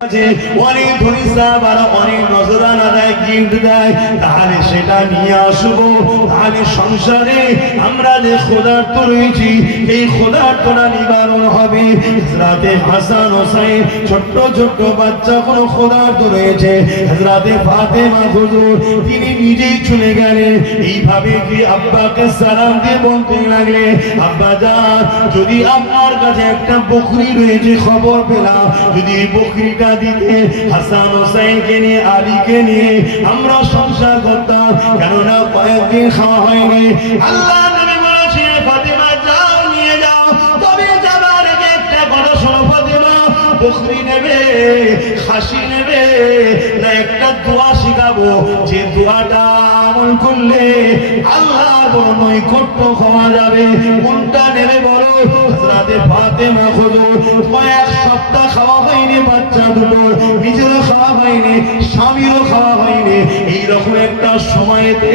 অনেক ধনী সাহাবারা অনেক নজরানা দেয়, গিফট দেয়, তাহলে সেটা নিয়ে আসবো। তাহলে সংসারে আমরা যে ক্ষুধার্ত রয়েছি এই ক্ষুধার্তটা নিবারণ হবে। হযরতে হাসান হোসেন ছোট্ট ছোট্ট বাচ্চা কোনো ক্ষুধার্ত রয়েছে, হযরতে ফাতেমা হুজুর তিনি নিজেই চলে গেলেন। এইভাবে কি আব্বাকে সালাম দিয়ে বলতে লাগলে, আব্বা যান যদি আপনার কাছে একটা বকরি রয়েছে খবর পেলাম, যদি এই বকরিটা দিতে হাসান হোসেনকে নিয়ে আলীকে নিয়ে আমরা সংসার করতাম, কেননা কয়েকদিন খাওয়া হয়নি। আল্লাহ নবী বলেছেন ফাতেমা যাও নিয়ে যাও, তবে যাবার আগে একটা কথা শোনো ফাতেমা, বকরি নেবে খাসি নেবে না একটা দোয়া শিখাবো, যে দোয়াটা আমল করলে আল্লাহর বড় নৈকট্য খাওয়া যাবে, কোনটা নেবে বলো? হযরতে ফাতেমা হুজুর কয়েক সপ্তাহ খাওয়া হয়নি, বাচ্চা দুটোর নিজেরও খাওয়া হয়নি, স্বামীরও খাওয়া হয়নি। এইরকম একটা সময়তে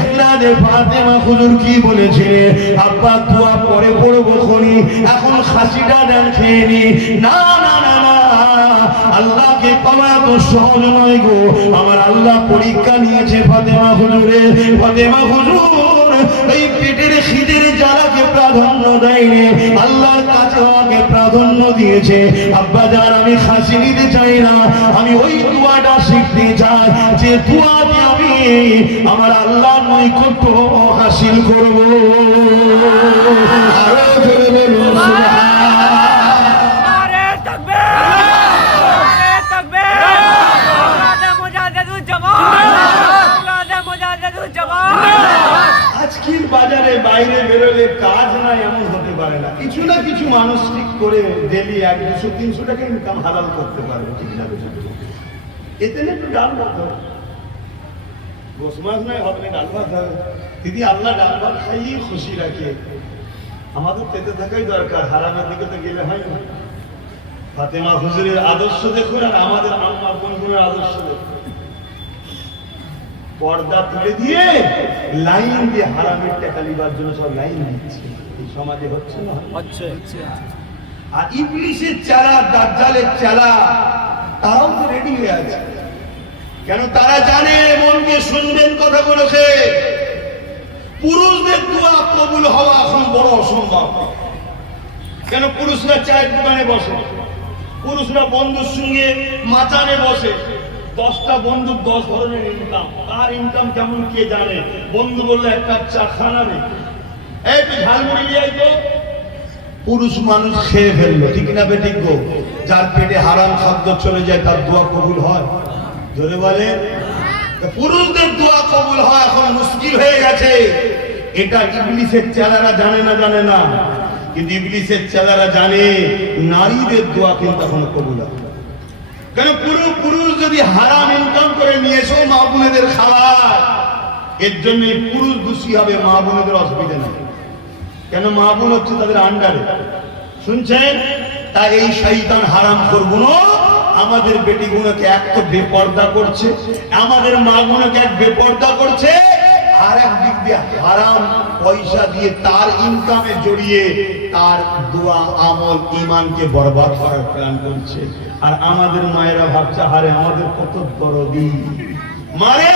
হযরতে ফাতেমা হুজুর কি বলেছিলেন, আব্বা দোয়া পরে পড়বো খনি, এখন খাসিটা ডাল খেয়ে নি। না না না না, আল্লাহকে পাওয়া তো সহজ নয় গো। আমার আল্লাহ পরীক্ষা নিয়েছে ফাতেমা হুজুরে। ফাতেমা হুজুর এই পেটের খিদের জ্বালাকে প্রাধান্য দেয়নি, আল্লাহর কাছে আমাকে প্রাধান্য দিয়েছে। আব্বা যান আমি খাসি নিতে চাই না, আমি ওই দোয়াটা শিখতে চাই যে দোয়া দিয়ে আমি আমার আল্লাহর নৈকট্য হাসিল করব। আরো জোরে বলুন আজকের বাজারে বাইরে বেরোলে কাজ নাই এমন হতে পারে না, কিছু না কিছু মানুষ ঠিক করে ডেলি 100-200-300 টাকা ইনকাম হালাল করতে পারবে, ঠিক না? এতে না একটু ডাল ভাত হবে, গোস মাছ নয় হবে, ডাল ভাত হবে। দিদি আল্লাহ ডাল ভাত খাইয়ে খুশি রাখে, আমাদের পেতে থাকাই দরকার, হারামের দিকে তো গেলে হয় না। ফাতেমা হুজুরের আদর্শ দেখুন আর আমাদের আম্মা বোনগুলোর আদর্শ দেখুন, পর্দা তুলে দিয়ে লাইন দিয়ে হারামের টাকা নিবার জন্য সব লাইন দিচ্ছে। এই সমাজে হচ্ছে না? হচ্ছে। আর ইবলিসের চালা, দাজ্জালের চালা, তারাও তো রেডি হয়ে আছে। কেন? তারা জানে মনকে শুনবেন কথাগুলোকে। পুরুষদের দোয়া কবুল হওয়া এখন বড় অসম্ভব। কেন? পুরুষরা চায়ের দোকানে বসে, পুরুষরা বন্ধুর সঙ্গে মাচানে বসে, 10টা বন্ধু 10 ধরনের ইনকাম। তার ইনকাম কেমন কে জানে? বন্ধু বললে এক কাপ চা খানাবে, এই তুই ঝালমুড়ি নিয়ে আই তো, পুরুষ মানুষ খেয়ে ফেললো, ঠিক না বেঠিক গো? যার পেটে হারাম খাদ্য চলে যায় তার দোয়া কবুল হয়? জোরে বলে। পুরুষদের দোয়া কবুল হয় এখন মুশকিল হয়ে গেছে। এটা ইবলিসের চেলারা জানে না, জানে না, কিন্তু ইবলিসের চেলারা জানে নারীদের দোয়া কিন্তু এখন কবুল হয়। কেন? পুরুষ যদি হারাম ইনকাম করে নিয়ে এসো মা বোনেদের খাওয়ায়, এর জন্য পুরুষ দোষী হবে, মা বোনেদের অসুবিধা নেই। কেন? মা বোন হচ্ছে তাদের আন্ডারে, শুনছেন? তাই এই শয়তান হারাম করবো না, আমাদের বেটিগুলোকে এক তো বেপর্দা করছে, আমাদের মা গুলোকে এক বেপর্দা করছে, আর একদিক দিয়ে হারাম পয়সা দিয়ে তার ইনকামে জড়িয়ে তার দোয়া আমল ঈমানকে বরবাদ করার প্ল্যান করছে। আর আমাদের মায়েরা ভাবছে হারে আমাদের কত দরদি। মারে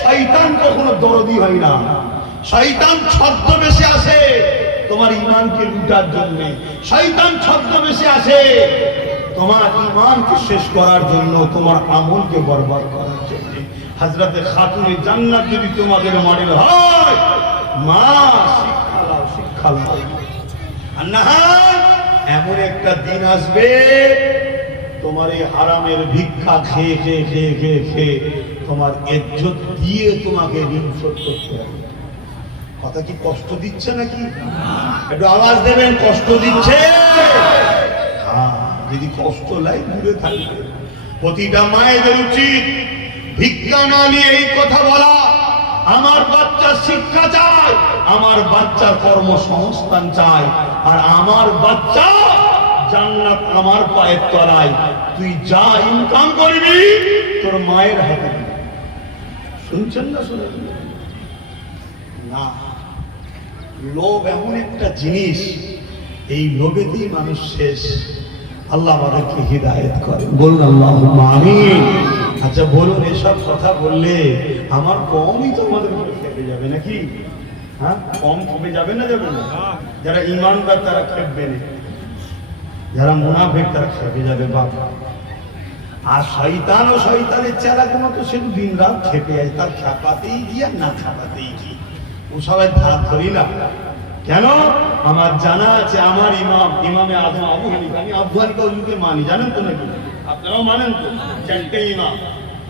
শয়তান কখনো দরদি হয় না, শয়তান ছদ্মবেশে আসে তোমার ঈমানকে লুটার জন্য, শয়তান ছদ্মবেশে আসে তোমার ঈমানকে শেষ করার জন্য, তোমার আমলকে বরবাদ করার জন্য। হযরতে খাতুনে জান্নাত যদি তোমাদের মডেল হয়, মা শিক্ষা লাও। আর না এমন একটা দিন আসবে তোমার এই হারামের ভিক্ষা খেয়ে খেয়ে খেয়ে খেয়ে খেয়ে তোমার ইজ্জত দিয়ে তোমাকে ঋণ শোধ করতে হবে। কথা কি কষ্ট দিচ্ছে নাকি? একটু আওয়াজ দেবেন, কষ্ট দিচ্ছে? যদি কষ্ট লাগে দূরে থাকবে। প্রতিটা মায়েদের উচিত ভিক্ষা না নিয়ে এই কথা বলা, আমার বাচ্চা শিক্ষা চায়, আমার বাচ্চার কর্মসংস্থান চায়, আর আমার বাচ্চা জান্নাত আমার পায়ের তলায়। তুই যা ইনকাম করবি তোর মায়ের হাতে। শুনছেন না? শুনে না, লোভ এমন একটা জিনিস, এই লোভেতেই মানুষ শেষ। আল্লাহ আমাদেরকে হিদায়াত করেন, বলুন আল্লাহুম্মা আমিন। আচ্ছা বলুন, এসব কথা বললে আমার কমই তো আমাদের খেপে যাবে নাকি? হ্যাঁ, কম খেপে যাবে না, যাবে না? যারা ইমানদার তারা খেপবে না, যারা মুনাফিক তারা খেপে যাবে বাবা। আর শয়তান ও শয়তানের চেলাগুলো তো সে দিন রাত খেপে আছে, তার খেপাতেই কি আর না খেপাতেই কি, ও সবাই ধার ধরি না। কেন? আমার জানা আছে আমার ইমামে আজম আবু হানিফা, আমি আবু হানিফা হুজুরকে মানি, জানেন তো নাকি? আপনারাও মানেন তো? চারটে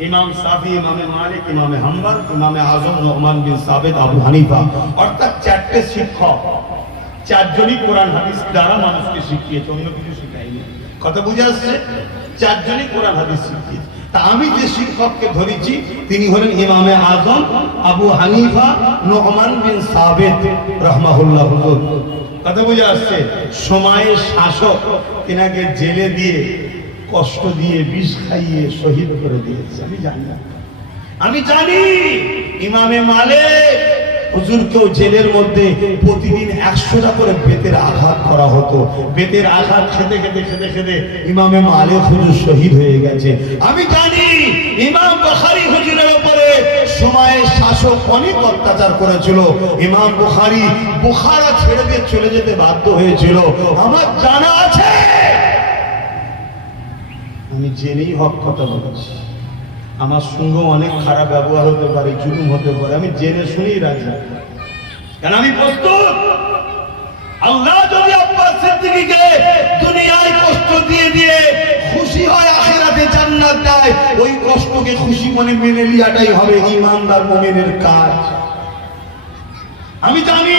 ইমাম শাফি, ইমামে মালিক, ইমামে হাম্বল, ইমামে আজম নোমান বিন সাবিত, আবু হানিফা, অর্থাৎ চারটে শিক্ষক, চারজনই কোরআন হাদিস দ্বারা মানুষকে শিখিয়েছে, অন্য কিছু শিখায়নি। কথা বুঝে আসছে? চারজনই কোরআন হাদিস শিখিয়েছে। তা আমি যে শিক্ষককে ধরেছি তিনি হলেন ইমামে আজম আবু হানিফা নোমান বিন সাবিত রাহমাহুল্লাহ হুজুর। কথা বুঝে আসছে? সময়ের শাসক তিনাকে জেলে দিয়ে, কষ্ট দিয়ে, বিষ খাইয়ে শহীদ করে দিয়েছে। আমি জানি ইমামে মালিক হুজুরকেও জেলের মধ্যে প্রতিদিন 100টা করে বেতের আঘাত করা হতো। বেতের আঘাত খেতে খেতে খেতে খেতে ইমামে মালিক হুজুর শহীদ হয়ে গেছে। আমি জানি ইমাম বুখারী হুজুরের উপরে সময়ের শাসক অনেক অত্যাচার করেছিল। ইমাম বুখারী বুখারা ছেড়ে দিয়ে চলে যেতে বাধ্য হয়েছিল। আমার জানা আছে, আমি জেনেই হক কথা বলছি। আমার সঙ্গে অনেক খারাপ ব্যবহার হতে পারে, জুলুম হতে পারে, আমি জেনে শুনেই রাজি। কেন আমি প্রস্তুত। আল্লাহ যদি আব্বাস সিদ্দিকীকে দুনিয়ায় কষ্ট দিয়ে দিয়ে খুশি হয় আখিরাতে জান্নাত দেয়, ওই কষ্টকে খুশি মনে মেনে লিয়াটাই হবে ঈমানদার মুমিনের কাজ। আমি জানি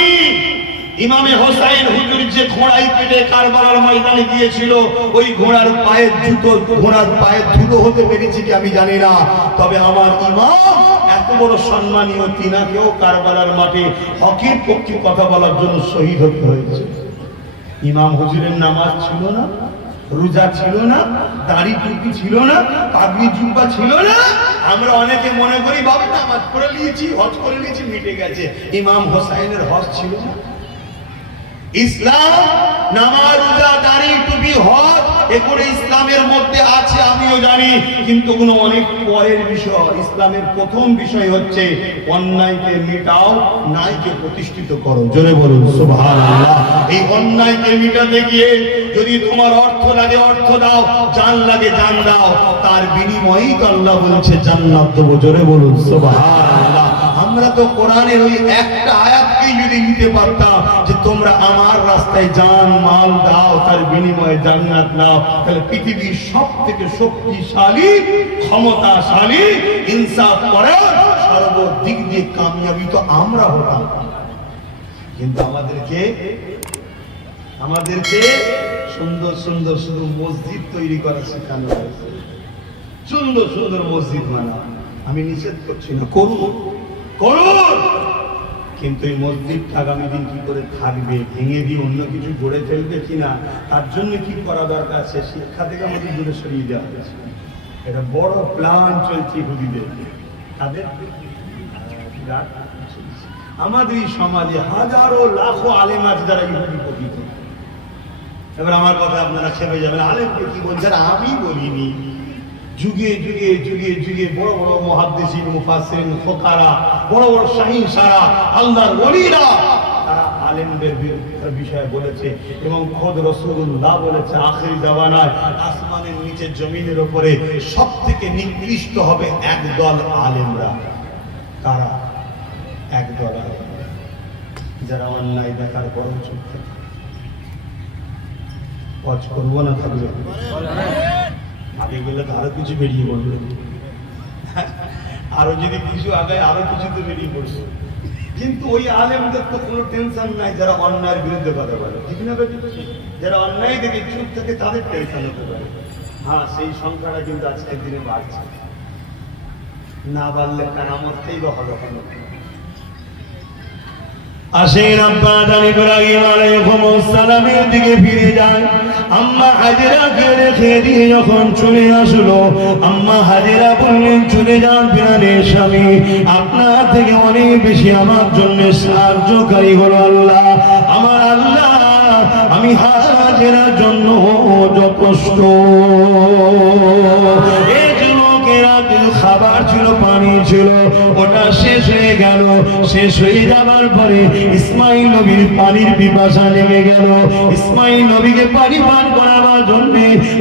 ইমামে হোসাইন হুজুর যে ঘোড়ায় পেটে কারবালার ময়দানে গিয়েছিল, ওই ঘোড়ার পায়ের জুতো, ঘোড়ার পায়ের ধুলো হতে পেরেছে কি আমি জানি না, তবে আমার ইমাম এত বড় সম্মানীয়, তিনাকেও কারবালার মাঠে হকের পক্ষে কথা বলার জন্য শহীদ হতে হয়েছে। ইমাম হুজুরের নামাজ ছিল না, রোজা ছিল না, দাড়ি টুপি ছিল না, পাগড়ি জুব্বা ছিল না। আমরা অনেকে মনে করি বাবা নামাজ পড়ে নিয়েছি, হজ করে নিয়েছি, মিটে গেছে। ইমাম হোসাইনের হজ ছিল না। ইসলাম নামাজ, রোজা, দাড়ি টুপি, হজ এগুলো ইসলামের মধ্যে আছে, আমিও জানি, কিন্তু ওগুলো অনেক পরের বিষয়। ইসলামের প্রথম বিষয় হচ্ছে অন্যায়কে মেটাও, ন্যায়কে প্রতিষ্ঠিত করো। জোরে বলুন সুবহানাল্লাহ। এই অন্যায়কে মেটাতে গিয়ে যদি তোমার অর্থ লাগে অর্থ দাও, জান লাগে জান দাও, তার বিনিময়েই তো আল্লাহ বলছে জান্নাত দেবো। জোরে বলুন সুবহানাল্লাহ। আমরা তো কোরআনের ওই একটা আয়াতকেই যদি নিতে পারতাম যে তোমরা আমার রাস্তায় জান মাল দাও, তার বিনিময়ে জান্নাত নাও, তাহলে পৃথিবীর সবথেকে শক্তিশালী, ক্ষমতাশালী, ইনসাফ করার সর্বদিক দিয়ে কামিয়াবি তো আমরা হতাম। কিন্তু আমাদেরকে সুন্দর সুন্দর শুধু মসজিদ তৈরি করা শেখানো হয়েছে। সুন্দর সুন্দর মসজিদ বানাও, আমি নিষেধ করছি না, করুন, কিন্তু এই মসজিদটা আগামী দিন কি করে থাকবে, ভেঙে দিয়ে অন্য কিছু গড়ে ফেলবে কিনা, তার জন্য কি করা দরকার সে শিক্ষা থেকে আমাদের দূরে সরিয়ে দেওয়া হয়েছে। এটা বড় প্ল্যান চলছে ইহুদিদের। তাদের আমাদের এই সমাজে হাজারো লাখো আলেম আছে যারা ইহুদি প্রকৃত। এবার আমার কথা আপনারা খেপে যাবেন, আলেমকে কি বলছেন? আমি বলিনি। যুগে যুগে যুগে যুগে বড় বড় মুহাদ্দিসিন, মুফাসসিরিন, ফুকারা, বড় বড় শাহীন সারা আল্লাহর ওলিরা তারা আলেমদের বিষয়ে বলেছে, এবং খোদ রাসূলুল্লাহ বলেছে আখিরি জামানায় আসমানের নিচে জমিনের উপরে সবথেকে নিকৃষ্ট হবে একদল আলেমরা। কারা? একদল আলেম যারা অন্যায় দেখার পর চুপ থাকে। ওয়াজ করবো না থাকবে, আগে গেলে তো আরো কিছু বেরিয়ে পড়বে, আরো যদি কিছু আগে আরো কিছু তো বেরিয়ে পড়ছে। কিন্তু ওই আলেমদের তো কোনো টেনশন নাই যারা অন্যায়ের বিরুদ্ধে কথা বলে, ঠিক না বেটি? যারা অন্যায় দেখে চুপ থাকে তাদের টেনশন হতে পারে। হ্যাঁ, সেই সংখ্যাটা কিন্তু আজকের দিনে বাড়ছে, না বাড়লে কারামতেই বা হলো হলো। আসেন আব্বা জান ইব্রাহিম আলাইহিস সালামের দিকে ফিরে যান। আম্মা হাজেরাকে রেখে দিয়ে যখন চলে আসলো, আম্মা হাজেরা বললেন চলে যান প্রাণের স্বামী, আপনার থেকে অনেক বেশি আমার জন্য সাহায্যকারী হলো আল্লাহ। আমার আল্লাহ আমি হাজেরার জন্য যত কষ্ট। এই যুবকেরা কিছু খাবার ছিল, পানি ছিল, ওটা শেষ হয়ে গেল। শেষ হয়ে যাবার পরে ইসমাইল নবীর পানির পিপাসা লেগে গেল। ইসমাইল নবীকে পানি পান করাবার জন্য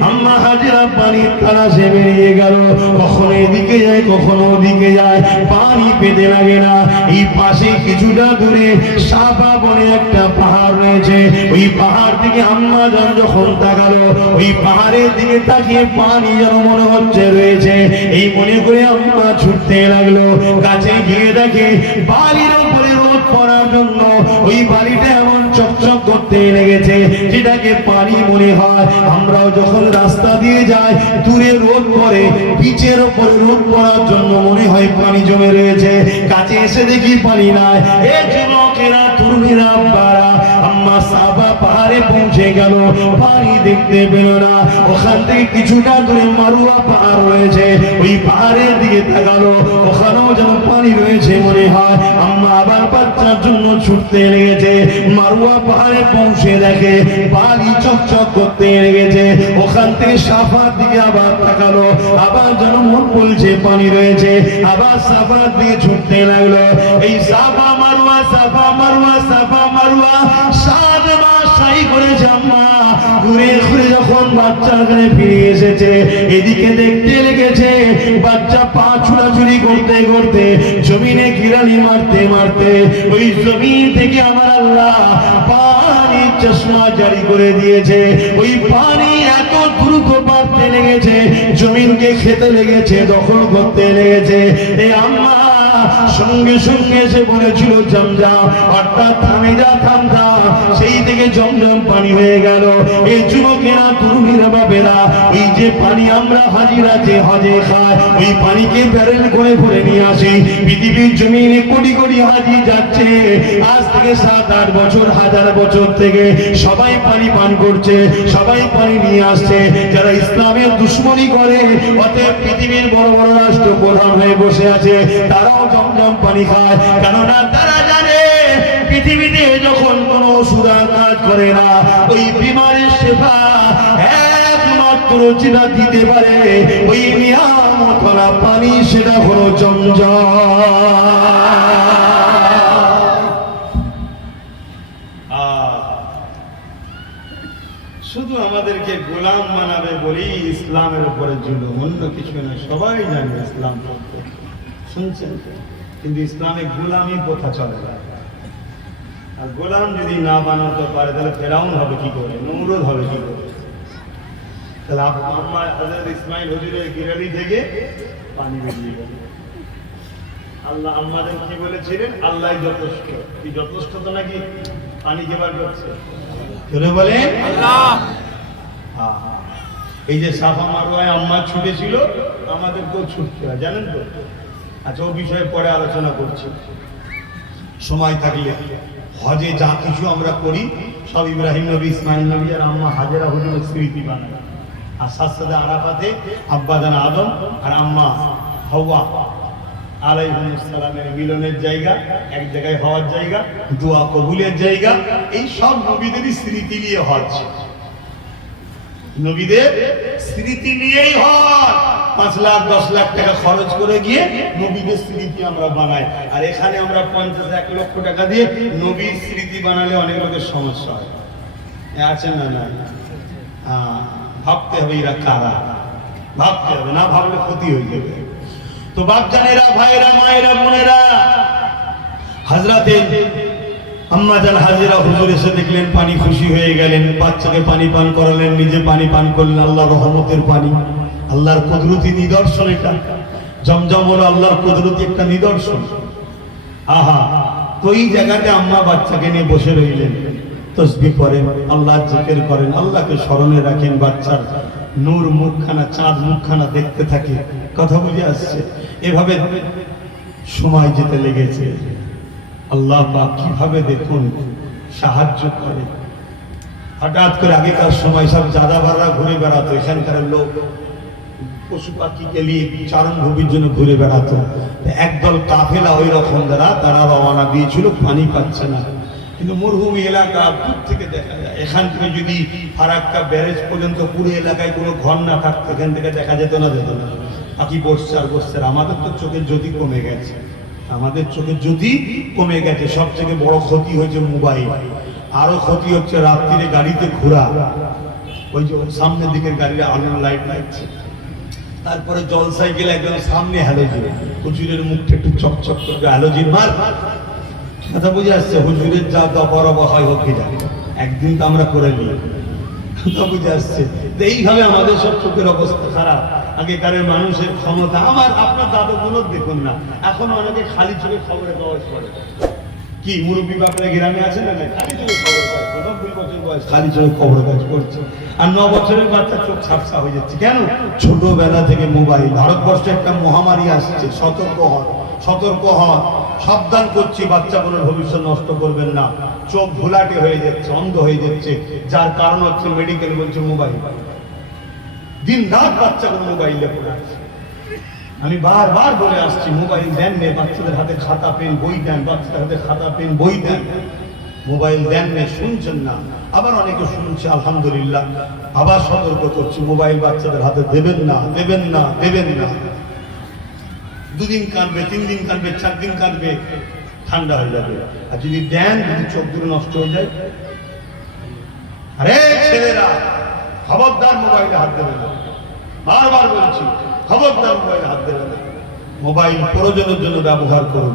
আম্মা হাজেরা পানির তালাশে বেরিয়ে গেল। কখনো এদিকে যায়, কখনো ওদিকে যায়, পানি পেতে লাগে না। এই পাশে কিছুটা দূরে সাফা বলে একটা পাহাড় রয়েছে। ওই পাহাড় থেকে আম্মা জান যখন তাকালো, ওই পাহাড়ের দিকে তাকিয়ে পানি যেন মনে হচ্ছে রয়েছে, এই মনে করে আম্মা ছুটতে লাগলো। কাছে গিয়ে দেখে বালির উপরে রোদ পড়ার জন্য ওই বালিটা এমন চকচক করতে লেগেছে, যেটাকে পানি মনে হয়। আমরাও যখন রাস্তা দিয়ে যাই, দূরে রোদ পড়ে, পিচের উপরে রোদ পড়ার জন্য মনে হয় পানি জমে রয়েছে। কাছে এসে দেখি পানি নাই। এ যুবকেরা, তরুণীরা, আব্বারা, আম্মা সাফা পাহাড়ে পৌঁছে গেল, পানি দেখতে পেল না। ওখান থেকে কিছুটা দূরে মারুয়া পাহাড় রয়েছে, ওই পাহাড়ের দিকে তাকালো, ওখানেও যেন পানি রয়েছে মনে হয়। আম্মা আবার বাচ্চার জন্য ছুটতে লেগেছে। মারুয়া পাহাড়ে পৌঁছে দেখে পানি চকচক করতে লেগেছে। ওখান থেকে সাফার দিকে আবার তাকালো, আবার যেন মন বলছে পানি রয়েছে, আবার সাফার দিকে ছুটতে লাগলো। এই সাফা মারুয়া, সাফা মারুয়া, সাফা মারুয়া 7 মাস সাই করেছে আম্মা। ঘুরে ঘুরে যখন বাচ্চার কাছে ফিরে এসেছে, এদিকে দেখতে লেগেছে বাচ্চা পা ছুড়াছুড়ি করতে করতে জমিনে গিরানি মারতে মারতে ওই জমিন থেকে আমার আল্লাহ পানির চশমা জারি করে দিয়েছে। ওই পানি এত দ্রুত বাড়তে লেগেছে, জমিনকে খেতে লেগেছে, দখল করতে লেগেছে। এই আম্মা সঙ্গে সঙ্গে এসে বলেছিল জমজম, অর্থাৎ থামে যা, থাম যা। সেই থেকে জমজম পানি হয়ে গেল। এই যুবকেরা, তরুণীরা, বাবেরা, ওই যে পানি আমরা হাজিরাতে হজে খাই, ওই পানিকে ব্যারেল করে ভরে নিয়ে আসি। পৃথিবীর জমিনে কোটি কোটি হাজি যাচ্ছে, আজ থেকে 7-8 বছর, 1000 বছর থেকে সবাই পানি পান করছে, সবাই পানি নিয়ে আসছে। যারা ইসলামের দুশ্মনী করে, অতএব পৃথিবীর বড় বড় রাষ্ট্র প্রধান হয়ে বসে আছে, তারাও জমজম পানি খায়। কেননা তারা জানে পৃথিবীতে যখন কোনো ওষুধ কাজ করে না, ওই বিমারের সেবা একমাত্র যেটা দিতে পারে ওই নিয়ামত ওয়ালা পানি, সেটা হলো জমজম। শুধু আমাদেরকে গোলাম বানাবে বলেই ইসলামের উপরে জুলুম, অন্য কিছু না। সবাই জানে ইসলাম শুনছেন, কিন্তু ইসলামে গোলামি প্রথা চলে না। আর গোলাম যদি না বানাতে পারে, তাহলে ফেরাউন হবে কি করে, নমরুদ হবে কি করে? তাহলে আম্মা হযরত ইসমাইল হুজুরের গিরানি থেকে পানি বেরিয়ে গেল। আল্লাহ আমাদের কি বলেছিলেন? আল্লাহই যথেষ্ট। কি যথেষ্ট তো নাকি পানি কেবার করছে? চলে বলেন আল্লাহ। হ্যাঁ, এই যে সাফা মারওয়ায় আম্মা ছুটেছিল, আমাদেরকেও ছুটতে হয়, জানেন তো? আচ্ছা, ও বিষয়ে পরে আলোচনা করছি সময় থাকলে। হজে যা কিছু আমরা করি সব ইব্রাহিম নবী, ইসমাইল নবী আর আম্মা হাজেরা হুজুরের স্মৃতি বানায়। আর সাথে সাথে আরাফাতে আব্বা জান আদম আর আম্মা হাওয়া আলাইহিস সালামের মিলনের জায়গা, এক জায়গায় হওয়ার জায়গা, দোয়া কবুলের জায়গা। এই সব নবীদেরই স্মৃতি নিয়ে হজ, নবীদের স্মৃতি নিয়েই হজ। 5 লাখ 10 লাখ টাকা খরচ করে গিয়ে নবীদের স্মৃতি আমরা বানাই। আর এখানে আমরা 50-1 লক্ষ টাকা দিয়ে নবীর স্মৃতি বানালে অনেক লোকের সমস্যা হয়। আছেন না? না, ভাবতে হবে এরা কারা, ভাবতে হবে, না ভাবলে ক্ষতি হয়ে যাবে। তো বাপজানেরা, ভাইয়েরা, মায়েরা, বোনেরা, হযরতে আম্মা জান হাজেরা হুজুর এসে দেখলেন পানি, খুশি হয়ে গেলেন, বাচ্চাকে পানি পান করালেন, নিজে পানি পান করলেন। আল্লাহর রহমতের পানি, আল্লাহর কুদরতি নিদর্শন। এটা জমজম হলো আল্লাহর কুদরতি একটা নিদর্শন। আহা, তো এই জায়গাতে আম্মা বাচ্চাকে নিয়ে বসে রইলেন, তাসবিহ করেন, আল্লাহর জিকির করেন, আল্লাহকে স্মরণে রাখেন। বাচ্চার নূর মুখখানা, চাঁদ মুখখানা দেখতে থাকে। কথা বুঝে আসছে? এভাবে সময় যেতে লেগেছে। আল্লাহ পাক কিভাবে দেখুন সাহায্য করে। হঠাৎ করে আগেকার সময় সব যাযাবররা ঘুরে বেড়াতো, এখানকার লোক পশু পাখিকে নিয়ে চারণ ভূমির জন্য ঘুরে বেড়াতো। একদল কাফেলা ওই রকম তারা রওনা দিয়েছিল, পানি পাচ্ছে না। কিন্তু মরুভূমি এলাকা দূর থেকে দেখা যায়। এখান থেকে যদি ফারাক্কা ব্যারেজ পর্যন্ত পুরো এলাকায় কোনো ঘর না থাকতো, এখান থেকে দেখা যেত না পাখি বসছে আর বসছে। আমাদের তো চোখের জ্যোতি কমে গেছে, আমাদের চোখের জ্যোতি কমে গেছে। সব থেকে বড় ক্ষতি হয়েছে মোবাইল, আরো ক্ষতি হচ্ছে রাত্রিরে গাড়িতে ঘোরা, ওই যে সামনের দিকের গাড়ির আলোর লাইট লাগছে, তারপরে জল সাইকেল একদম সামনে হ্যালোজিন, হুজুরের মুখটা একটু চকচক করবে, হ্যালোজিন মার। কথা বুঝে আসছে? হুজুরের যা দফা হয় হোক যায়, একদিন তো আমরা করে নিই। কথা বুঝে আসছে? এইভাবে আমাদের সব চোখের অবস্থা খারাপ। আগেকারের মানুষের ক্ষমতা, আপনার দাদুগুলো দেখুন না, এখন অনেকে খালি চোখে খবরের কাগজ পড়ে। কি মুরব্বী বাপরা গ্রামে আছে না, খালি চোখে খবর পড়ে, 90 বছর বয়স খালি চোখে খবরের কাজ করছে। আর 9 বছরের বাচ্চা চোখ ছাপসা হয়ে যাচ্ছে। কেন? ছোটবেলা থেকে মোবাইল। ভারতবর্ষে একটা মহামারী আসছে, সতর্ক হন, সতর্ক হন, সাবধান করছি, বাচ্চাগুলোর ভবিষ্যৎ নষ্ট করবেন না। চোখ ঘোলাটে হয়ে যাচ্ছে, অন্ধ হয়ে যাচ্ছে, যার কারণ হচ্ছে মেডিকেল বলছে মোবাইল। দিন রাত বাচ্চাগুলো মোবাইলে পড়ে আছে। আমি বারবার বলে আসছি, মোবাইল দেন নে, বাচ্চাদের হাতে খাতা পেন বই দেন, বাচ্চাদের হাতে খাতা পেন বই দেন, মোবাইল দেন নে, শুনছেন না। আবার অনেকে শুনছে, আলহামদুলিল্লাহ। আবার সতর্ক করছি, মোবাইল বাচ্চাদের হাতে দেবেন না, দেবেন না, দেবেন না। 2 দিন কাঁদবে, 3 দিন কাঁদবে, 4 দিন কাঁদবে, ঠান্ডা হয়ে যাবে। আর যদি দেন, যদি চোখগুলো নষ্ট হয়ে যায়, আরে ছেলেরা খবরদার মোবাইলে হাত দেবে না। বারবার বলছি, খবরদার মোবাইলে হাত দেবে না। মোবাইল প্রয়োজনের জন্য ব্যবহার করুন,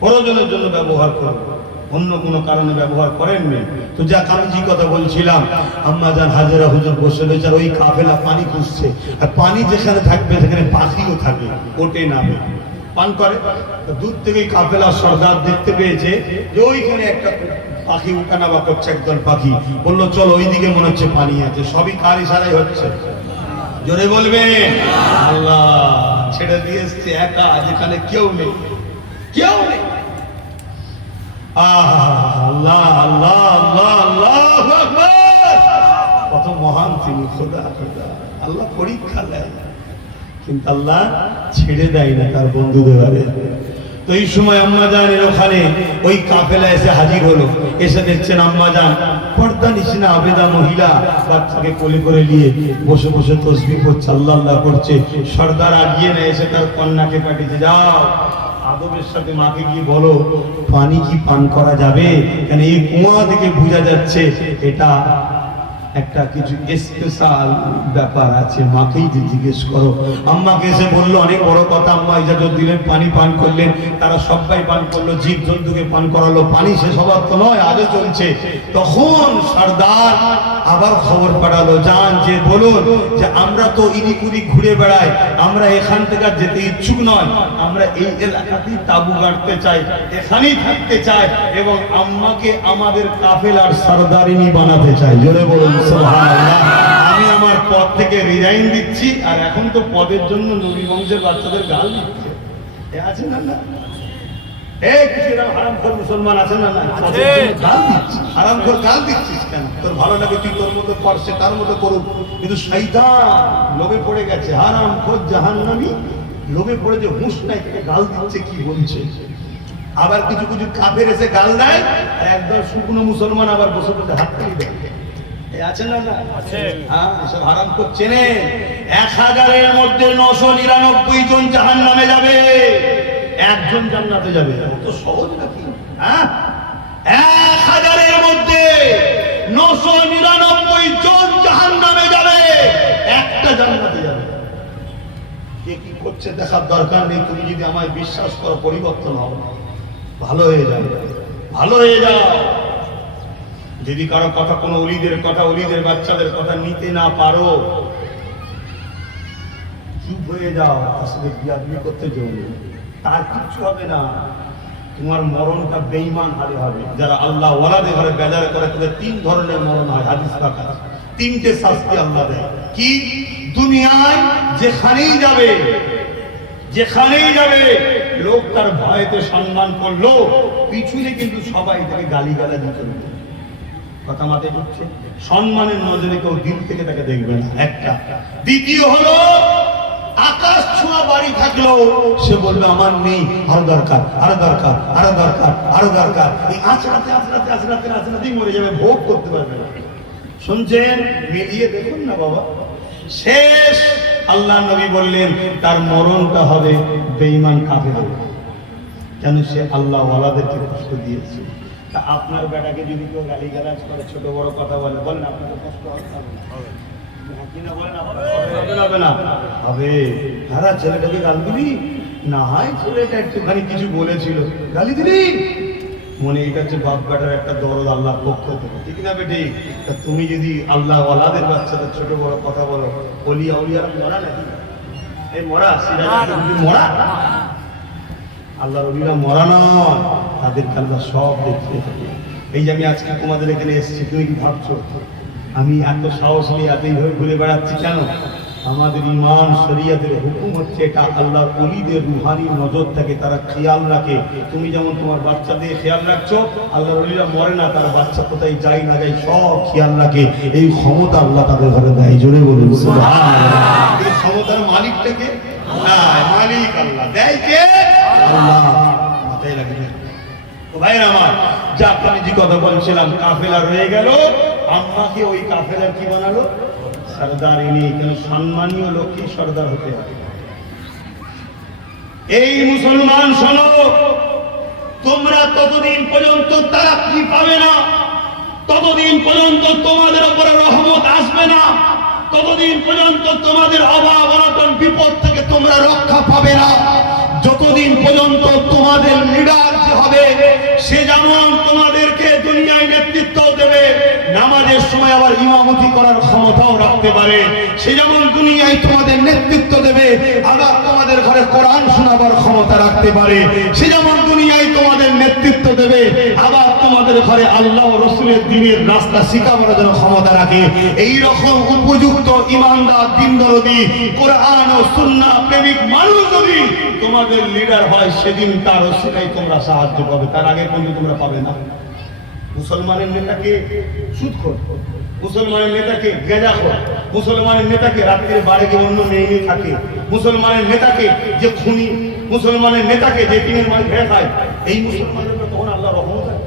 প্রয়োজনের জন্য ব্যবহার করুন, অন্য কোনো কারণে ব্যবহার করেননি তো। যাক, আমি যে কথা বলছিলাম, আম্মা জান হাজেরা হুজুর বসে রয়েছে, ওই কাফেলা পানি খুঁজছে। আর পানি যেখানে থাকবে সেখানে পাখিও থাকে, ওঠে নামে, পান করে। দূর থেকেই কাফেলা সর্দার দেখতে পেয়েছে যে ওইখানে একটা পাখি উঠানামা করছে, একদল পাখি। বললো চলো, ওইদিকে মনে হচ্ছে পানি আছে। সবই কার ইশারায় হচ্ছে? জোরে বলবে আল্লাহ। ছেড়ে দিয়ে এসছে একা, যেখানে কেউ নেই, কেউ নেই। আল্লাহ আল্লাহ আল্লাহ আল্লাহু আকবার। কত মহান তিনি, খোদা খোদা। আল্লাহ পরীক্ষা দেয়, কিন্তু আল্লাহ ছেড়ে দেয় না তার বন্ধুদের হাতে। তো এই সময় আম্মা জানের ওখানে ওই কাফেলা এসে হাজির হলো। এসে দেখছেন আম্মা জান পর্দা নিশিনা আবেদা মহিলা বাচ্চাকে কোলে করে নিয়ে বসে বসে তসবিহ পড়ছে, আল্লাহ আল্লাহ করছে। সর্দার আগিয়ে না এসে তার কন্যাকে পাঠিয়েছে, যাও আদবের সাথে মাকে গিয়ে বলো পানি কি পান করা যাবে, কারণ এই কুয়া থেকে বোঝা যাচ্ছে এটা একটা কিছু স্পেশাল ব্যাপার আছে। মাকেই জিজ্ঞেস করো। আম্মাকে এসে বললো, অনেক বড় কথা। আম্মা ইজাজত দিলেন, পানি পান করলেন। তারা সবাই পান করলো, জীব জন্তুকে পান করালো। পানি শেষ হবার তো নয়, আজও চলছে। তখন সর্দার আবার খবর পাঠালো, যান যে বলুন যে আমরা তো ইদিক উদিক ঘুরে বেড়াই, আমরা এখান থেকে যেতে ইচ্ছুক নয়, আমরা এই এলাকাতেই তাবু গাড়তে চাই, এখানেই থাকতে চাই, এবং আম্মাকে আমাদের কাফেলার সর্দারিনী বানাতে চাই। জোরে বলুন সুবহানাল্লাহ। আমি আমার পদ থেকে রিজাইন দিচ্ছি। আর এখন তো পদের জন্য নবী বংশের বাচ্চাদের গাল দিচ্ছে, আছে না? না হারামখোর মুসলমান আছে না? হারামখোর গাল দিচ্ছিস কেন? তোর ভালো লাগে তুই তোর মতো করছে, তার মতো করুক, কিন্তু শয়তান লোভে পড়ে গেছে। হারামখোর জাহান্নামী লোভে পড়ে যে হুঁশ নাই, তাকে গাল দিচ্ছে, কি বলছে। আবার কিছু কিছু কাফের এসে গাল দেয়, আর একদল শুকনো মুসলমান আবার বসে বসে হাত তালি দেয়। আছে না? এসব হারামখোর চেনে। 1000-এর মধ্যে 999 জন জাহান্নামে যাবে, একজন জান্নাতে যাবে। অত সহজ নাকি? 1000-এর মধ্যে 999 জন জাহান্নামে যাবে, একটা জান্নাতে যাবে। কে কি করছে দেখার দরকার নেই। তুমি যদি আমায় বিশ্বাস করো, পরিবর্তন হবে, ভালো হয়ে যাবে, ভালো হয়ে যাও। যদি কারো কথা, কোনো ওলিদের কথা, ওলিদের বাচ্চাদের কথা নিতে না পারো, চুপ হয়ে যাও, আসলে বিয়াদবি করতে জরুরি, তার কিচ্ছু হবে না। তোমার মরণটা বেঈমান হারে হবে। যারা আল্লাহ ওয়ালাদের ঘরে বেজার করে, তাদের 3 ধরনের মরণ হয়। হাদিস পাকা 3টে শাস্তি আল্লাহ দেয়। কি? দুনিয়ায় যেখানেই যাবে, যেখানেই যাবে, লোক তার ভয়েতে সম্মান করলো, পিছনে কিন্তু সবাই তাকে গালিগালাজি করবে। কথা মাথায় ঢুকছে? সম্মানের নজরে কেউ দিল থেকে তাকে দেখবে না, একটা। দ্বিতীয় হলো, আকাশ ছোঁয়া বাড়ি থাকলে থাকলেও সে বলবে আমার নেই, আরো দরকার, আরো দরকার, আরো দরকার, আরো দরকার। এই আঁচড়াতেই মরে যাবে, ভোগ করতে পারবে না। শুনছেন? মিলিয়ে দেখুন না বাবা। শেষ আল্লাহ নবী বললেন তার মরণটা হবে বেঈমান কাফের হবে, কেন সে আল্লাহ ওয়ালাদেরকে কষ্ট দিয়েছে। তা আপনার বেটাকে যদি কেউ গালিগালাজ করে, ছোট বড় কথা বলে, বলেন আপনাকে কষ্ট হবে কিনা? বলেন হবে না? হবে। হারা ছেলেটাকে গাল দিবি না, হয় ছেলেটা একটুখানি কিছু বলেছিল, গালি দিবি, মনে এটা হচ্ছে বাপ বেটার একটা দরদ আল্লাহর পক্ষ থেকে, ঠিক না বেটি? তা তুমি যদি আল্লাহ ওয়ালাদের বাচ্চাদের ছোট বড় কথা বলো, ওলিয়া উলিয়ারা মরা নাকি? এই মরা মরা, আল্লাহর ওলিরা মরা নয়, তাদেরকে আল্লাহ সব দেখতে থাকে। এই যে আমি আজকে তোমাদের এখানে এসেছি, তুমি কি ভাবছো আমি এত সাহস নিয়ে এত এইভাবে ঘুরে বেড়াচ্ছি কেন? আমাদের ইমান শরিয়াতের হুকুম হচ্ছে এটা আল্লাহর ওলিদের রুহানি নজর থাকে, তারা খেয়াল রাখে। তুমি যেমন তোমার বাচ্চা দিয়ে খেয়াল রাখছো, আল্লাহর ওলিরা মরে না, তার বাচ্চা কোথায় যাই না যাই সব খেয়াল রাখে। এই ক্ষমতা আল্লাহ তাদের ঘরে দেয়, জোরে বলুন সুবহানাল্লাহ। এই ক্ষমতার মালিকটাকে মালিক আল্লাহ, দেয় কে? আল্লাহ। মাথায় রাখবে তো ভাইরা আমার, যা আমি যে কথা বলছিলাম, কাফেলা রয়ে গেল, আম্মাকে ওই কাফেলার কি বানালো? সরদারিনী। কেন? সম্মানীয় লোককে সরদার হতে হবে। এই মুসলমান শোনো, তোমরা ততদিন পর্যন্ত তারাক্কি পাবে না, ততদিন পর্যন্ত তোমাদের উপরে রহমত আসবে না, ততদিন পর্যন্ত তোমাদের অভাব অনটন বিপদ থেকে তোমরা রক্ষা পাবে না, যতদিন পর্যন্ত তোমাদের লিডার যে হবে সে যেমন তোমাদেরকে দুনিয়ায় নেতৃত্ব দেবে, নামাজের সময় আবার ইমামতি করার ক্ষমতাও রাখতে পারে, সে যেমন দুনিয়ায় তোমাদের নেতৃত্ব দেবে, আবার তোমাদের ঘরে কোরআন শোনাবার ক্ষমতা রাখতে পারে, সে যেমন দুনিয়ায় তোমাদের নেতৃত্ব দেবে, আবার তোমাদের ঘরে আল্লাহ ও রাসূলের দ্বীনের রাস্তা শিখাবার জন্য ক্ষমতা রাখে। এই রকম উপযুক্ত ইমানদার, দ্বীনদরদী, কোরআন ও সুন্নাহ প্রেমিক মানুষ যদি তোমাদের লিডার হয়, সেদিন তার ওসিলায় তোমরা সাহায্য পাবে, তার আগে পর্যন্ত তোমরা পাবে না। মুসলমানের নেতাকে সুদখোর, মুসলমানের নেতাকে গেঁজাখোর, মুসলমানের নেতাকে রাত্রির বাড়ি গিয়ে অন্য মেয়ে নিয়ে থাকে, মুসলমানের নেতাকে যে খুনি, মুসলমানের নেতাকে যে তিনের মাল ঘেরে খায়, এই মুসলমানের উপর তখন আল্লাহ রহমত হয়।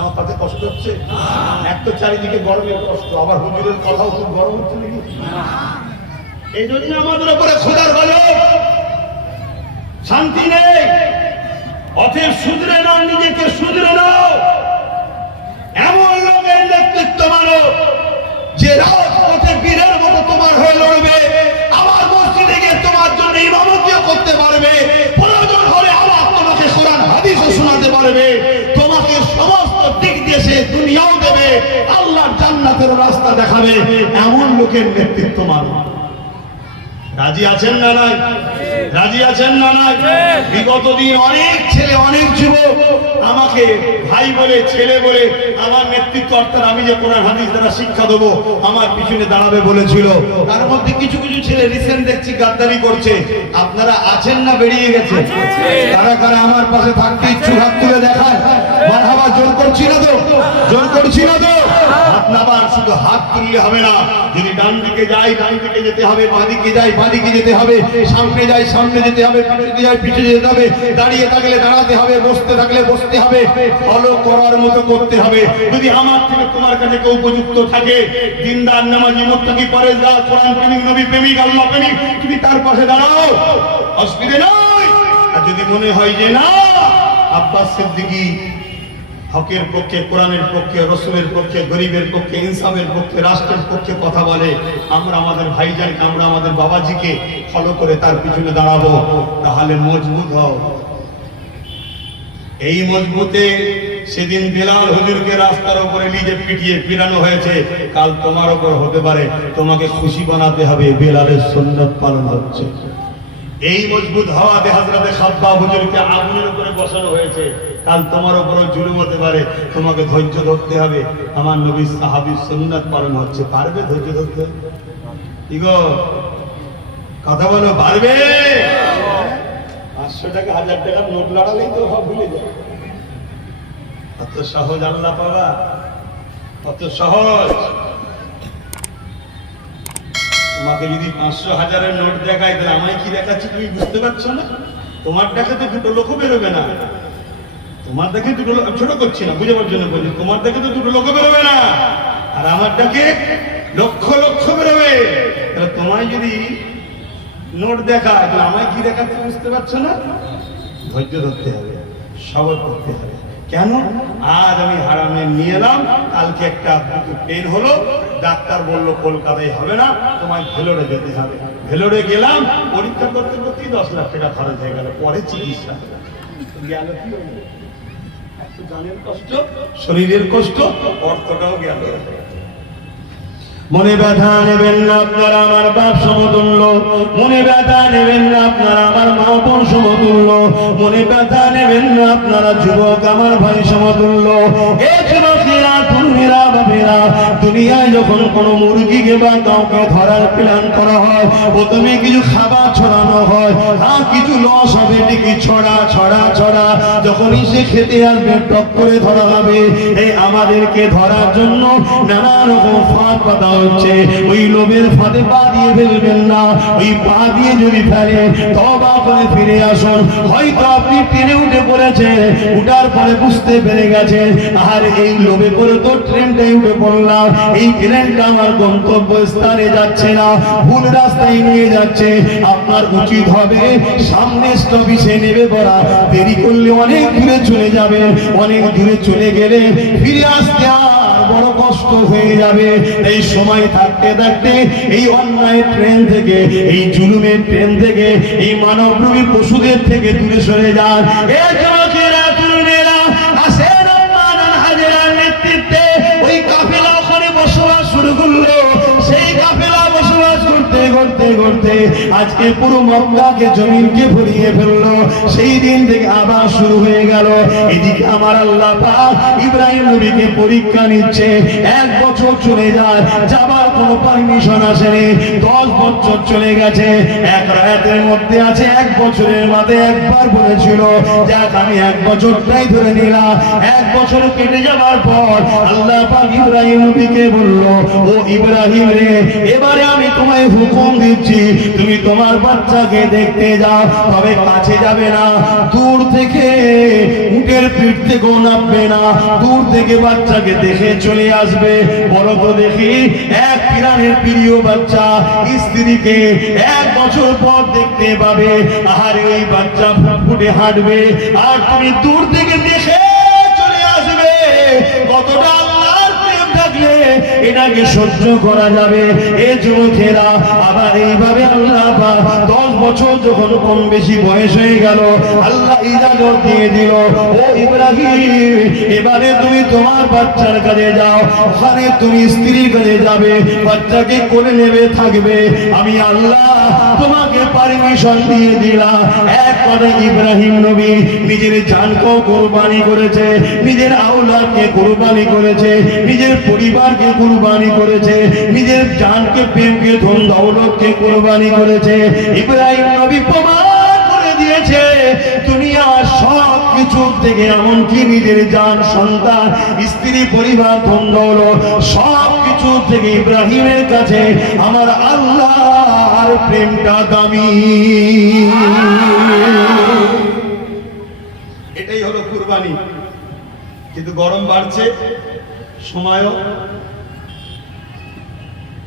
আমার কাছে কষ্ট হচ্ছে, এক তো চারিদিকে গরমের কষ্ট, আবার হুজুরের কথাও খুব গরম হচ্ছে নাকি? এই জন্য আমাদের উপরে খোদার গজব, শান্তি নেই। অতএব শুধরে নাও, নিজেকে শুধরে নাও, এমন লোকের নেতৃত্ব মানো যে রাজপথে বীরের মতো তোমার হয়ে লড়বে, আবার মসজিদে গিয়ে তোমার জন্য ইমামতিও করতে পারবে, প্রয়োজন হলে আবার তোমাকে কোরআন হাদিসও শোনাতে পারবে, তোমাকে সমস্ত দিক দিয়ে সে দুনিয়াও দেবে, আল্লাহর জান্নাতের রাস্তা দেখাবে, এমন লোকের নেতৃত্ব মানো। রাজি আছেন না নাই? রাজি আছেন না নাই? বিগত দিন অনেক ছেলে, অনেক যুবক আমাকে ভাই বলে, ছেলে বলে, আমার নেতৃত্ব অর্থাৎ আমি যে কোরআন হাদিস দ্বারা শিক্ষা দেবো আমার পিছনে দাঁড়াবে বলেছিল। তার মধ্যে কিছু কিছু ছেলে রিসেন্ট দেখছি গাদ্দারি করছে। আপনারা আছেন না বেরিয়ে গেছে? কারা কারা আমার পাশে থাকতে ইচ্ছুক হাত তুলে দেখায়। মারহাবা, জোর করছি না তো? জোর করছি না তো? আপনার শুধু হাত তুললে হবে না, যদি ডান দিকে যাই ডান দিকে যেতে হবে, বাঁ দিকে যাই বাঁ দিকে যেতে হবে, সামনে যাই সামনে যেতে হবে, পিছনে যাই পিছনে যেতে হবে, দাঁড়িয়ে থাকলে দাঁড়াতে হবে, বসতে থাকলে বসতে হবে, ফলো করার মতো করতে হবে। যদি আমার থেকে তোমার কাছে কেউ উপযুক্ত থাকে, দিনদার, নামাজি, মুত্তাকি, পরেজগার, কোরআন প্রেমিক, নবী প্রেমিক, আল্লাহ প্রেমিক, তুমি তার পাশে দাঁড়াও, অসুবিধা নাই। আর যদি মনে হয় যে না, আব্বাস সিদ্দিকী হকের পক্ষে, কোরআনের পক্ষে, রসুলের পক্ষে, গরিবের পক্ষে, ইনসাফের পক্ষে, রাষ্ট্রের পক্ষে কথা বলে, আমরা আমাদের ভাইজানকে, আমরা আমাদের বাবাজিকে ফলো করে তার পিছনে দাঁড়াবো, তাহলে মজবুত হও। এই মজবুতে সেদিন বেলাল হুজুরকে রাস্তার উপরে নিজে পিটিয়ে পিটানো হয়েছে, কাল তোমার উপর হতে পারে, তোমাকে খুশি বানাতে হবে, বেলালের সুন্নাত পালন হচ্ছে। এই মজবুত হওয়াতে হযরতে খাব্বাব হুজুরকে আগুনের উপরে বসানো হয়েছে, কাল তোমার উপরে জুলুম হতে পারে, তোমাকে ধৈর্য ধরতে হবে, আমার নবীর সাহাবীর সুন্নাত পালন হচ্ছে। পারবে ধৈর্য ধরতে? কি গো, কথা বলো, পারবে? 500 টাকা 1000 টাকার নোট লড়ালেই তো সব ভুলে যায়। কত সহজ আল্লাহ পাওয়া, কত সহজ। তোমাকে যদি 500,000-এর নোট দেখায় তাহলে আমায় কি দেখাচ্ছে তুমি বুঝতে পারছো না? তোমার দেখাতে দুটো লোকও বেরোবে না। তোমার দেখে দুটো লোক, ছোট করছি না, বুঝাবার জন্য বলছি, তোমার দেখে তো দুটো লোকও বেরোবে না, আর আমার দেখে লক্ষ লক্ষ বেরোবে। তাহলে তোমায় যদি নোট দেখায় তাহলে আমায় কি দেখাচ্ছে বুঝতে পারছো না? ধৈর্য ধরতে হবে, সবর করতে হবে। কেন? আজ আমি হারামে নিয়ে এলাম, কালকে একটা পেন হলো, ডাক্তার বললো কলকাতায় হবে না, তোমায় ভেলোরে যেতে হবে। ভেলোরে গেলাম, পরীক্ষা করতে করতেই 10 লাখ টাকা খরচ হয়ে গেল, পরে চিকিৎসা গেল। কি হলো? একটু জানের কষ্ট, শরীরের কষ্ট, অর্থটাও গেল। মনে ব্যথা নেবেন না আপনারা আমার বাপ সমতুল্য, মনে ব্যথা নেবেন না আপনারা আমার মা বোন সমতুল্য, মনে ব্যথা নেবেন না আপনারা যুবক আমার ভাই সমতুল্য। এই যুবকেরা, তরুণীরা, বাপেরা, দুনিয়ায় যখন কোনো মুরগিকে বা কাউকে ধরার প্ল্যান করা হয়, প্রথমে কিছু খাবার ছড়ানো হয়, আর কিছু লস হবে ঠিকই, ছড়া যখনই সে খেতে আসবে টক করে ধরা হবে। এই আমাদেরকে ধরার জন্য নানা রকম ফাঁদ পাতা হচ্ছে। ওই লোভের ফাঁদে পা দিয়ে ফেলবেন না। ওই পা দিয়ে যদি ফেলে তওবা করে ফিরে আসুন। হয়তো আপনি ট্রেনে উঠে পড়েছেন, উঠার পরে বুঝতে পেরে গেছেন আর এই লোভে পড়ে তো ট্রেনটাই উঠে পড়লাম, এই ট্রেনটা আমার গন্তব্য স্থানে যাচ্ছে না, ভুল রাস্তায় নিয়ে যাচ্ছে। আপনার উচিত হবে সামনে স্টপেজে নেমে পড়া। দেরি করলে অনেক দূরে চলে যাবেন, অনেক দূরে চলে গেলে ফিরে আসতে আর বড় কষ্ট হয়ে যাবে। এই সময় থাকতে থাকতে এই অন্যায় ট্রেন থেকে, এই জুলুমের ট্রেন থেকে, এই মানবরূপী পশুদের থেকে দূরে সরে যান। এই যুবকেরা, তরুণেরা, আসেন আপনার হাজেরার নেতৃত্বে ওই কাফেলা ওখানে বসবাস শুরু করলো। সেই কাফেলা বসবাস করতে করতে করতে আজকে পুরো মক্কাকে, জমিনকে ভরিয়ে ফেললো। সেই দিন থেকে আবার শুরু হয়ে গেল। এদিকে আমার আল্লাহ পাক ইব্রাহিম নবীকে পরীক্ষা নিচ্ছে। 1 বছর চলে যায়, যাবার কোনো পারমিশন আসেনি। 10 বছর চলে গেছে। এক রায়াতের মধ্যে আছে 1 বছরের মাথায় একবার বলেছিল যাক আমি 1 বছরটাই ধরে নিলাম। 1 বছর কেটে যাবার পর আল্লাহ পাক ইব্রাহিম নবীকে বলল, ও ইব্রাহিম রে, এবারে আমি তোমায় হুকুম দিচ্ছি, তুমি তোমার বাচ্চাকে দেখতে যাও, তবে কাছে যাবে না, দূর থেকে, উটের পিঠ থেকেও নামবে না, দূর থেকে বাচ্চাকে দেখে চলে আসবে। বড় তো দেখি এক পিরানের প্রিয় বাচ্চা স্ত্রীকে 1 বছর পর দেখতে পাবে, আর এই বাচ্চা ফুটফুটে হাঁটবে, আর তুমি দূর থেকে দেখে চলে আসবে। কতটা আল্লাহর প্রেম থাকলে এটাকে সহ্য করা যাবে? এ যুবকেরা, আবার এইভাবে আল্লাহ 10 বছর যখন কম বেশি বয়স হয়ে গেল, আল্লাহ ইজাজত দিয়ে দিল, ও ইব্রাহিম, এবারে তুমি তোমার বাচ্চার কাছে যাও, ওখানে তুমি স্ত্রীর কাছে যাবে, বাচ্চাকে কোলে নেবে থাকবে। আমি আল্লাহ তোমাকে পারমিশন দিয়ে দিলাম। এক কথা ইব্রাহিম নবী নিজের জানকেও কুরবানি করেছে, নিজের আওলাদকে কুরবানি করেছে, নিজের পরিবারকে কুরবানি করেছে, নিজের জানকে, প্রেমকে, ধন দৌলতকে কুরবানি করেছে। ইব্রাহিম নবী প্রমাণ করে দিয়েছে দুনিয়ার সব কিছু থেকে, এমনকি নিজের জান, সন্তান, স্ত্রী, পরিবার, ধন দৌলত সব কিছু থেকে ইব্রাহিমের কাছে আমার আল্লাহর প্রেমটা দামি। এটাই হলো কুরবানি। কিন্তু গরম বাড়ছে, সময়ও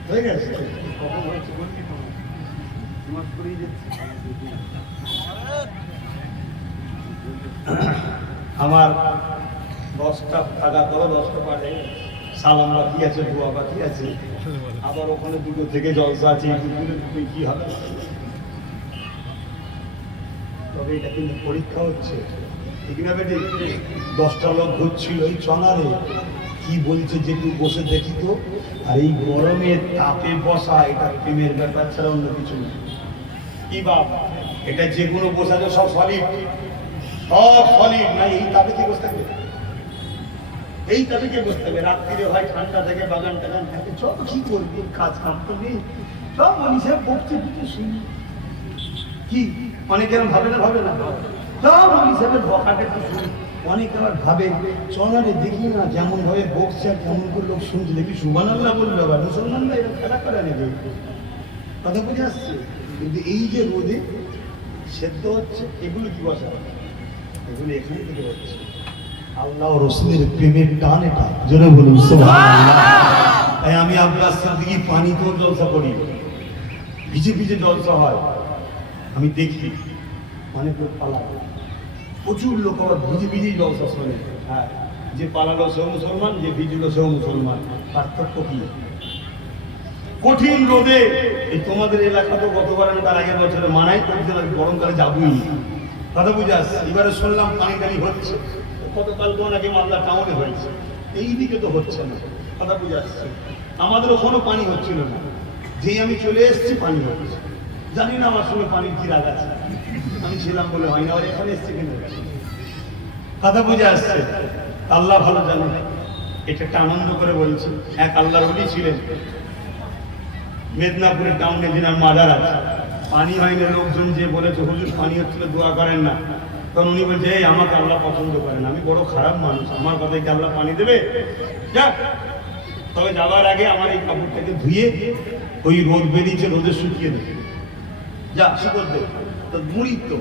হয়ে গেছে। আমার 10টা টাকা করো, 10টা পাঠে সালাম বাকি আছে, দোয়া বাকি আছে, আবার ওখানে 2 থেকে জলসা আছে, দুপুরে কি হবে? তবে এটা কিন্তু পরীক্ষা হচ্ছে, ঠিক না বেটে? 10টা লোক ঘুরছিল এই চনারে, কি বলছে যে তুই বসে দেখি তো। আর এই গরমে তাপে বসা, এটা প্রেমের ব্যাপার ছাড়া অন্য কিছু না। কি বাপ, এটা যে কোনো বসা যায়, সব সলিড, সব সলিড না। এই তাপে কি বসে থাকবে? এই তাপে কে বসে থাকবে? রাত্রিরে হয় ঠান্ডা থেকে বাগান টাগান থাকে, সব কি করবি, কাজ কাম তো নেই, সব মানুষের বকছে বুঝে শুনি। কি অনেকে ভাবে না, ভাবে না, সব মানুষের বকাটে তো শুনি। অনেকে আবার ভাবে চনারে দেখি না যেমন ভাবে বকছে আর কেমন করে লোক শুনছে, দেখি সুবহানাল্লাহ বলবে, আবার মুসলমানরা এরা খেলা করে নাকি? কথা বুঝে আসছে? কিন্তু এই যে রোদে সেদ্ধ হচ্ছে, এগুলো কি বসা? এগুলো এখান থেকে হচ্ছে আল্লাহ ও রসুলের প্রেমের টান। এটা জোরে বলুন সুবহানাল্লাহ। তাই আমি আব্বাস সিদ্দিকী পানিতেও জলসা করি, ভিজে ভিজে জলসা হয়, আমি দেখি মানে পালা প্রচুর লোক আবার ভিজে ভিজেই জলসা শোনে। হ্যাঁ, যে পালালো সেও মুসলমান, যে ভিজলো সেও মুসলমান। পার্থক্য কি? কঠিন রোদে এই তোমাদের এলাকা তো গতবার আমি তার আগের বছরে মানাই করতে গরমকালে যাবই। কথা বুঝে আসছে? এবারে শুনলাম পানি টানি হচ্ছে, গতকাল তো নাকি মালদা টাউনে হয়েছে, এই দিকে তো হচ্ছে না। কথা বুঝে আসছে? আমাদের ওখানে পানি হচ্ছিল না, যেই আমি চলে এসেছি পানি হচ্ছে। জানি না আমার সঙ্গে পানির কি রাগ আছে, আমি ছিলাম বলে হয় না, আর এখানে এসছে কিনা হচ্ছে। কথা বুঝে আসছে? আল্লাহ ভালো জানে। এটা একটা আনন্দ করে বলছি। এক আল্লাহর ওলি ছিলেন মেদিনীপুরের টাউনে, যিনার মাজার আছে। পানি হয়নি, লোকজন যে বলেছে হুজুর পানি হচ্ছিল দোয়া করেন না, তখন উনি বলছে এই আমাকে আল্লাহ পছন্দ করেন, আমি বড় খারাপ মানুষ, আমার কথায় কি আল্লাহ পানি দেবে? যাক, তবে যাওয়ার আগে আমার এই কাপড়টাকে ধুয়ে ওই রোদ বেরিয়েছে, রোদে শুকিয়ে দেবে, যা শুকর দেবে। তো মুড়ি তো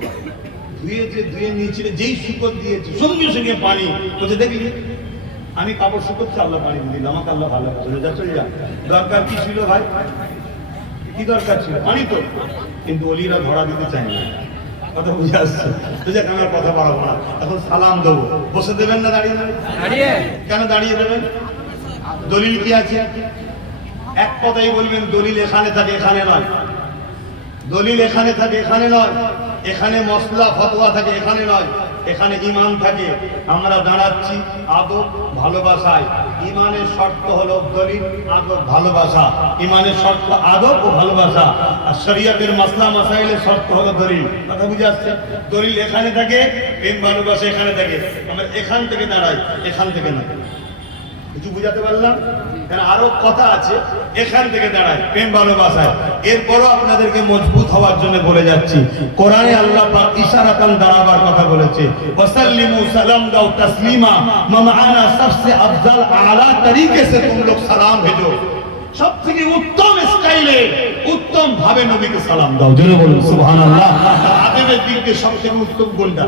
ধুয়েছে, ধুয়ে নিয়েছিল, যেই শুকর দিয়েছে সঙ্গে সঙ্গে পানি বলছে দেখলি আমি কাপড় শুকোচ্ছি, আল্লাহ পানি দিল, আমাকে আল্লাহ ভালো করে যা চলে যা। দরকার কি ছিল ভাই? কি দরকার ছিল? পানি তো। কিন্তু অলিরা ধরা দিতে চায় না। কথা বুঝে আসছে? তো যাক, আমি আর কথা বাড়াবো না। এখন সালাম দেবো, বসে দেবেন না দাঁড়িয়ে দেবেন? কেন দাঁড়িয়ে দেবেন? দলিল কি আছে? এক কথাই বলবেন, দলিল এখানে থাকে এখানে নয়, দলিল এখানে থাকে এখানে নয়, এখানে মসলা ফতোয়া থাকে এখানে নয়, এখানে ঈমান থাকে। আমরা দাঁড়াচ্ছি আদব ভালোবাসায়। ঈমানের শর্ত হলো দলিল, আদব, ভালোবাসা। ঈমানের শর্ত আদব ও ভালোবাসা, আর শরীয়তের মাসলা মাসাইলের শর্ত হলো দলিল। কথা বুঝে আসছে? দলিল এখানে থাকে, প্রেম ভালোবাসা এখানে থাকে। আমরা এখান থেকে দাঁড়াই, এখান থেকে না। কিছু বুঝাতে পারলাম? কারণ আরো কথা আছে, এখান থেকে দাঁড়ায় প্রেম ভালোবাসায়। এরপরও আপনাদেরকে মজবুত হওয়ার জন্য বলে যাচ্ছি, কোরআনে আল্লাহ পাক ইশারাতান দাঁড়াবার কথা বলেছে। ওয়াসাল্লিমু, সালাম দাও, তাসলিমা মামানা, সবসে আফজাল আলা তরিকে সে তুম লোগ সালাম ভেজো। সবথেকে উত্তম স্টাইলে, উত্তম ভাবে নবীকে সালাম দাও। জোরে বলুন সুবহানাল্লাহ। আদবের দিক দিয়ে সবথেকে উত্তম কোনটা?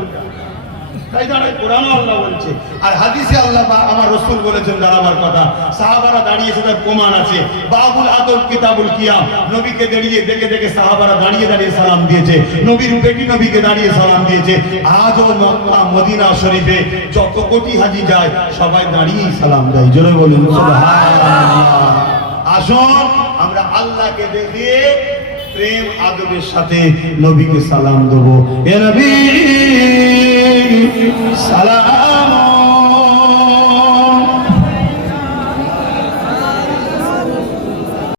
তাই দাঁড়ায় কোরআন আল্লাহ বলছে, আর হাদিসে আল্লাহ আমার রাসূল বলেছেন দাঁড়াবার কথা। সাহাবারা দাঁড়িয়েছে, তার প্রমাণ আছে। বাবুল আদব কিতাবুল কিয়াম, নবীকে দাঁড়িয়ে দেখে দেখে সাহাবারা দাঁড়িয়ে দাঁড়িয়ে সালাম দিয়েছে। নবীর বেটি নবীকে দাঁড়িয়ে সালাম দিয়েছে। আজও মক্কা মদিনা শরীফে যত কোটি হাজি যায় সবাই দাঁড়িয়েই সালাম দেয়। জোরে বলুন সুবহানাল্লাহ। আসুন আমরা আল্লাহকে দেখিয়ে প্রেম আদবের সাথে নবীকে সালাম দেবো। এ নবী সালাম